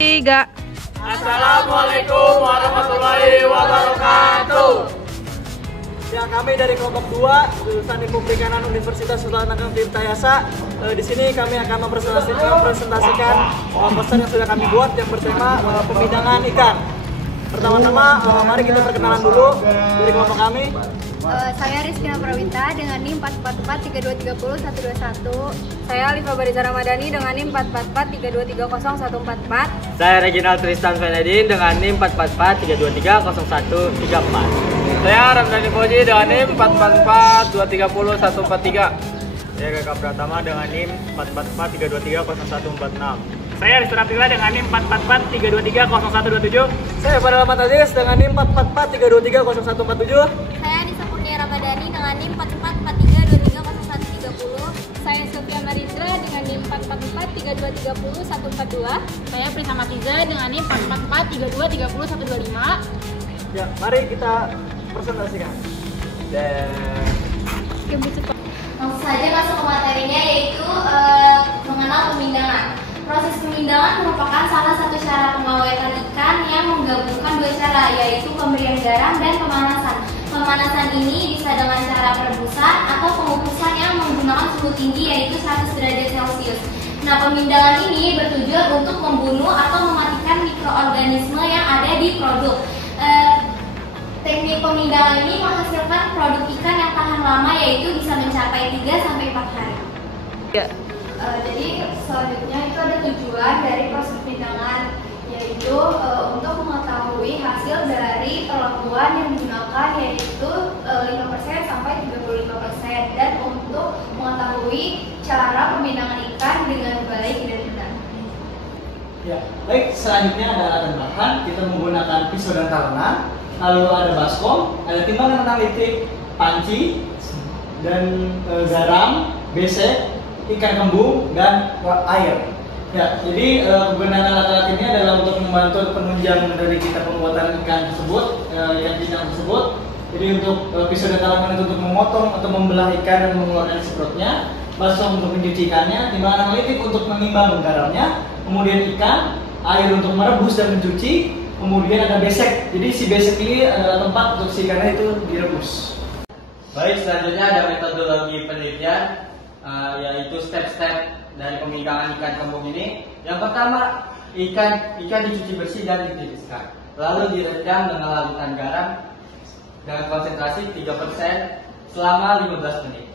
3. Assalamualaikum warahmatullahi wabarakatuh. Ya, kami dari kelompok 2 lulusan Ilmu Perikanan Universitas Sultan Ageng Tirta Yasa. Di sini kami akan mempresentasikan poster yang sudah kami buat yang bertema pemidangan ikan. Pertama-tama mari kita perkenalan dulu dari kelompok kami. Saya Rizkina Prawita dengan NIM 4443230 121. Saya Alifa Bariza Ramadhani dengan NIM 4443230 144. Saya Reginald Tristan Venedin dengan NIM 4443230 134. Saya Ramdhani Fauzi dengan NIM 444230143. Saya Kakak Pratama dengan NIM 4443230 146. Saya Rizky Rapila dengan NIM 4443230 127. Saya Fadal Ahmad Aziz dengan NIM 4443230 147. Saya Anissa Kurnia Ramadhani dengan NIM 4443230 130. Saya Sofia Marindra dengan NIM 4443230 142. Saya Prisa Matiza dengan NIM 4443230 125. Ya, mari kita presentasikan. Langsung saja masuk ke materinya, yaitu mengenal pemindangan. Proses pemindangan merupakan salah satu cara pengawetan ikan yang menggabungkan dua cara, yaitu pemberian garam dan pemanasan. Pemanasan ini bisa dengan cara perebusan atau pengukusan yang menggunakan suhu tinggi, yaitu 100 derajat Celcius. Nah, pemindangan ini bertujuan untuk membunuh atau mematikan mikroorganisme yang ada di produk. Teknik pemindangan ini menghasilkan produk ikan yang tahan lama, yaitu bisa mencapai 3-4 hari. Ya. Jadi selanjutnya itu ada tujuan dari proses pemindangan, yaitu untuk mengetahui hasil dari perlakuan yang digunakan, yaitu 5% sampai 35%, dan untuk mengetahui cara pemindangan ikan dengan baik dan benar. Ya, baik, selanjutnya ada alat bahan. Kita menggunakan pisau dan talena, lalu ada baskom, ada timbangan analitik, panci, dan garam, besek, ikan kembung, dan air. Ya, jadi penggunaan alat-alat ini adalah untuk membantu penunjang dari kita pembuatan ikan tersebut, ikan pindang tersebut. Jadi untuk pisau dan talena itu untuk memotong atau membelah ikan dan mengeluarkan isi perutnya, baskom untuk mencuci ikannya, timbangan analitik untuk menimbang garamnya, kemudian ikan, air untuk merebus dan mencuci, kemudian ada besek. Jadi si besek ini adalah tempat untuk si ikannya itu direbus. Baik, selanjutnya ada metodologi penelitian, yaitu step-step dari pemindangan ikan kembung ini. Yang pertama, ikan dicuci bersih dan ditiriskan, lalu direndam dengan larutan garam dengan konsentrasi 3% selama 15 menit.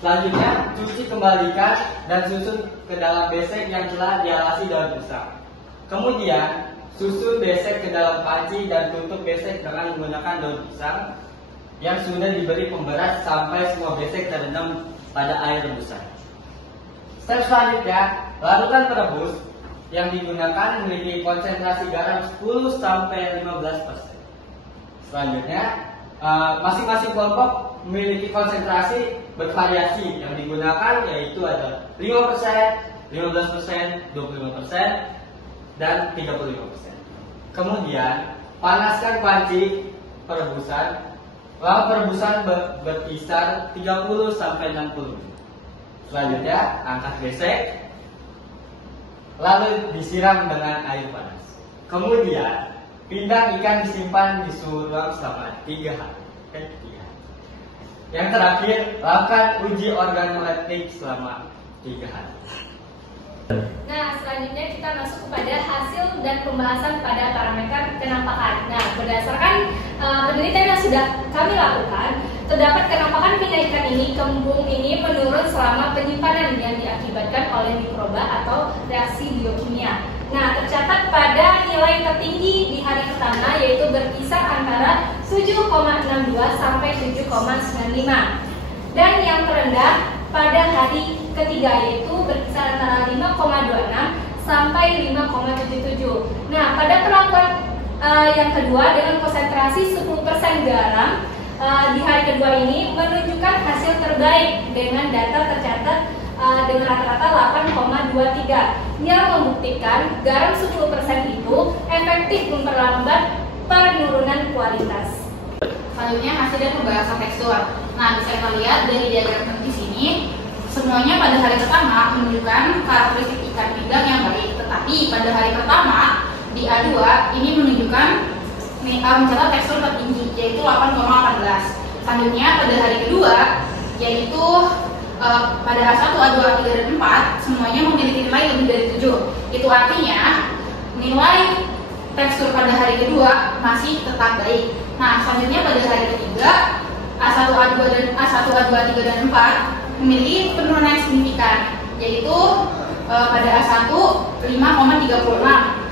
Selanjutnya, cuci kembali ikan dan susun ke dalam besek yang telah dialasi daun pisang. Kemudian, susun besek ke dalam panci dan tutup besek dengan menggunakan daun pisang yang sudah diberi pemberat sampai semua besek terendam pada air rebusan. Step selanjutnya, larutan perebus yang digunakan memiliki konsentrasi garam 10-15%. Selanjutnya, masing-masing kelompok memiliki konsentrasi bervariasi yang digunakan, yaitu ada 5%, 15%, 25%, dan 35%. Kemudian, panaskan panci perebusan. Lama perebusan berkisar 30-60 menit. Selanjutnya, angkat besek, lalu disiram dengan air panas. Kemudian, pindang ikan disimpan di suhu ruang selama 3 hari. Yang terakhir, lakukan uji organoleptik selama 3 hari. Nah, selanjutnya kita masuk kepada hasil dan pembahasan pada parameter kenampakan. Nah, berdasarkan penelitian yang sudah kami lakukan, terdapat kenampakan pindang ikan kembung ini menurun selama penyimpanan yang diakibatkan oleh mikroba atau reaksi biokimia. Nah, tercatat pada nilai tertinggi di hari pertama, yaitu berkisar antara 7,62 sampai 7,95, dan yang terendah pada hari ketiga, yaitu berkisar antara 5,26 sampai 5,77. Nah, pada perlakuan yang kedua dengan konsentrasi 10% garam di hari kedua ini menunjukkan hasil terbaik dengan data tercatat dengan rata-rata 8,23 yang membuktikan garam 10% itu efektif memperlambat penurunan kualitas. Selanjutnya hasil dan pembahasan tekstur. Nah, bisa kita lihat dari diagram di sini, semuanya pada hari pertama menunjukkan karakteristik ikan pindang yang baik, tetapi Tapi pada hari pertama di A2 ini menunjukkan mencatat tekstur tertinggi yaitu 8,18. Selanjutnya pada hari kedua yaitu pada A1, A2, A3, dan 4 semuanya memiliki nilai lebih dari 7. Itu artinya nilai tekstur pada hari kedua masih tetap baik. Nah, selanjutnya pada hari ketiga A1, A2, dan A1, A2, A3, dan 4 memiliki penurunan yang signifikan, yaitu pada A1 5,36,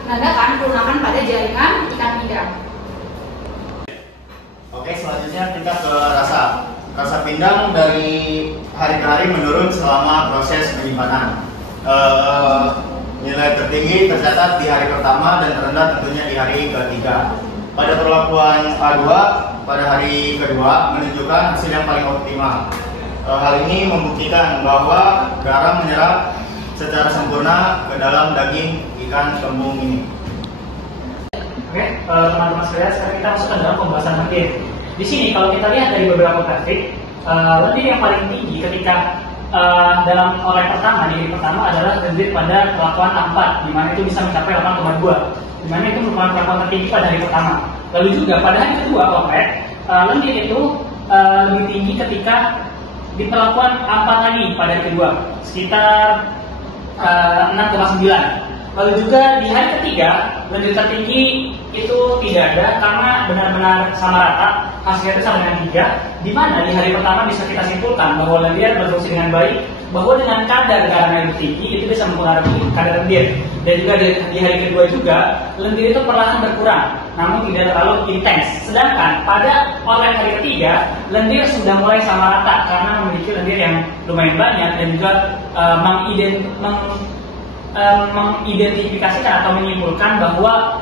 menandakan perunakan pada jaringan ikan pindang. Oke, selanjutnya kita ke rasa. Rasa pindang dari hari ke hari menurun selama proses penyimpanan. Nilai tertinggi tercatat di hari pertama dan terendah tentunya di hari ketiga. Pada perlakuan A2 pada hari kedua menunjukkan hasil yang paling optimal. Hal ini membuktikan bahwa garam menyerap secara sempurna ke dalam daging ikan kembung ini. Oke, teman-teman sekalian, sekarang kita masuk ke dalam pembahasan lendir. Di sini kalau kita lihat dari beberapa grafik, lendir yang paling tinggi ketika dalam oleh pertama di hari pertama adalah lendir pada perlakuan A4, di mana itu bisa mencapai 8,2, di mana itu merupakan perlakuan tertinggi pada hari pertama. Lalu juga pada hari kedua oleh lendir itu lebih tinggi ketika di perlakuan A4 lagi pada hari kedua, sekitar 6,9. Lalu juga di hari ketiga lendir tertinggi itu tidak ada karena benar-benar sama rata, hasilnya itu sama dengan 3, di mana di hari pertama bisa kita simpulkan bahwa lendir berfungsi dengan baik, bahwa dengan kadar garam yang lebih tinggi itu bisa mempengaruhi kadar lendir. Dan juga di hari kedua juga lendir itu perlahan berkurang, namun tidak terlalu intens. Sedangkan pada oleh hari ketiga lendir sudah mulai sama rata karena memiliki lendir yang lumayan banyak dan juga mengidentifikasikan atau menyimpulkan bahwa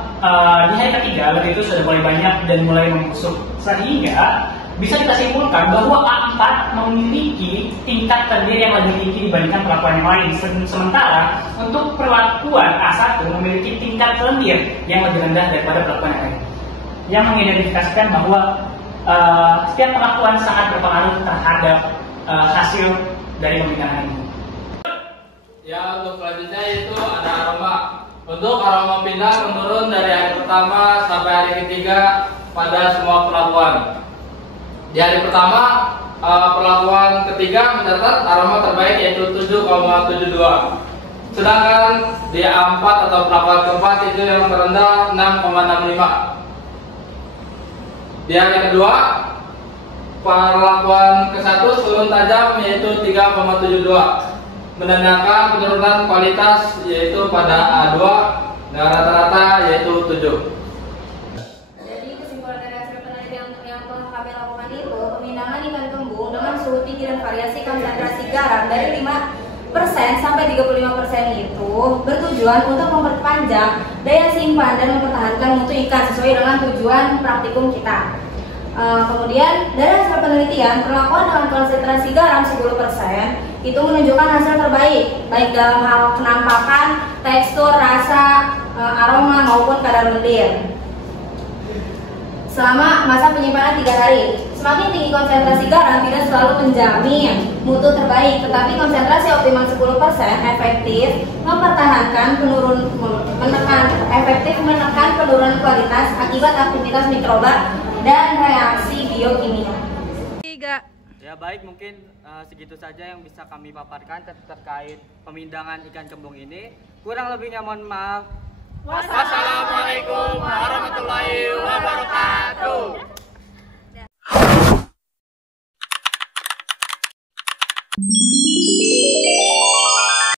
di hari ketiga lendir itu sudah mulai banyak dan mulai membusuk, sehingga bisa kita simpulkan bahwa A4 memiliki tingkat lendir yang lebih tinggi dibandingkan perlakuan yang lain. Sementara untuk perlakuan A1 memiliki tingkat lendir yang lebih rendah daripada perlakuan yang lain, yang mengidentifikasikan bahwa setiap perlakuan sangat berpengaruh terhadap hasil dari pembidangan ini. Ya, untuk selanjutnya itu ada aroma. Untuk aroma pindang menurun dari hari pertama sampai hari ketiga pada semua perlakuan. Di hari pertama, perlakuan ketiga mencatat aroma terbaik yaitu 7,72. Sedangkan di A4 atau perlakuan keempat itu yang terendah 6,65. Di hari kedua, perlakuan ke-1 turun tajam yaitu 3,72. Menandakan penurunan kualitas yaitu pada A2 dan rata-rata yaitu 7. Jadi kesimpulan dari hasil penelitian yang telah kami lakukan itu, pemindangan ikan kembung dengan suhu tinggi dan variasi konsentrasi garam dari 5% sampai 35% itu bertujuan untuk memperpanjang daya simpan dan mempertahankan mutu ikan sesuai dengan tujuan praktikum kita. Kemudian dari hasil penelitian, perlakuan dengan konsentrasi garam 10% itu menunjukkan hasil terbaik baik dalam hal penampakan, tekstur, rasa, aroma maupun kadar lendir. Selama masa penyimpanan 3 hari, semakin tinggi konsentrasi garam tidak selalu menjamin mutu terbaik, tetapi konsentrasi optimal 10% efektif menekan penurunan kualitas akibat aktivitas mikroba dan reaksi biokimia. 3. Ya baik, mungkin segitu saja yang bisa kami paparkan terkait pemindangan ikan kembung ini. Kurang lebihnya mohon maaf. Wassalamualaikum warahmatullahi wabarakatuh.